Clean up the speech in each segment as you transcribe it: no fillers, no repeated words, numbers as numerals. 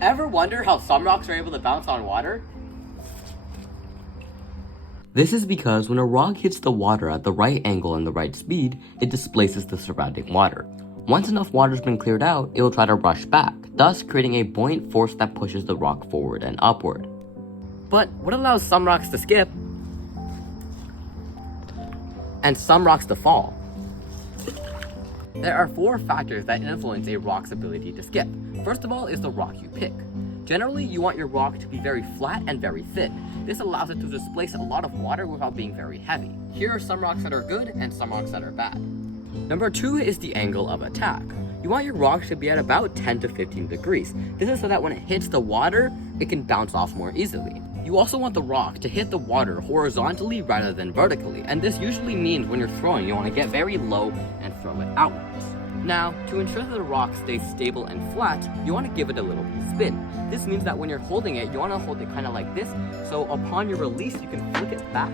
Ever wonder how some rocks are able to bounce on water? This is because when a rock hits the water at the right angle and the right speed, it displaces the surrounding water. Once enough water has been cleared out, it will try to rush back, thus creating a buoyant force that pushes the rock forward and upward. But what allows some rocks to skip and some rocks to fall? There are 4 factors that influence a rock's ability to skip. First of all is the rock you pick. Generally, you want your rock to be very flat and very thin. This allows it to displace a lot of water without being very heavy. Here are some rocks that are good and some rocks that are bad. Number 2 is the angle of attack. You want your rock to be at about 10 to 15 degrees. This is so that when it hits the water, it can bounce off more easily. You also want the rock to hit the water horizontally rather than vertically, and this usually means when you're throwing, you want to get very low and throw it outwards. Now, to ensure that the rock stays stable and flat, you want to give it a little spin. This means that when you're holding it, you want to hold it kind of like this, so upon your release, you can flick it back,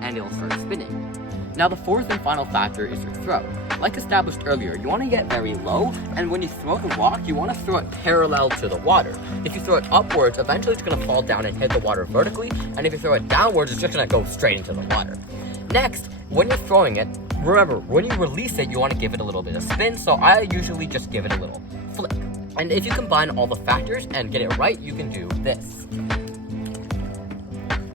and it'll start spinning. Now, the 4th and final factor is your throw. Like established earlier, you want to get very low, and when you throw the rock, you want to throw it parallel to the water. If you throw it upwards, eventually it's going to fall down and hit the water vertically, and if you throw it downwards, it's just going to go straight into the water. Next, when you're throwing it, remember, when you release it, you want to give it a little bit of spin, so I usually just give it a little flick. And if you combine all the factors and get it right, you can do this.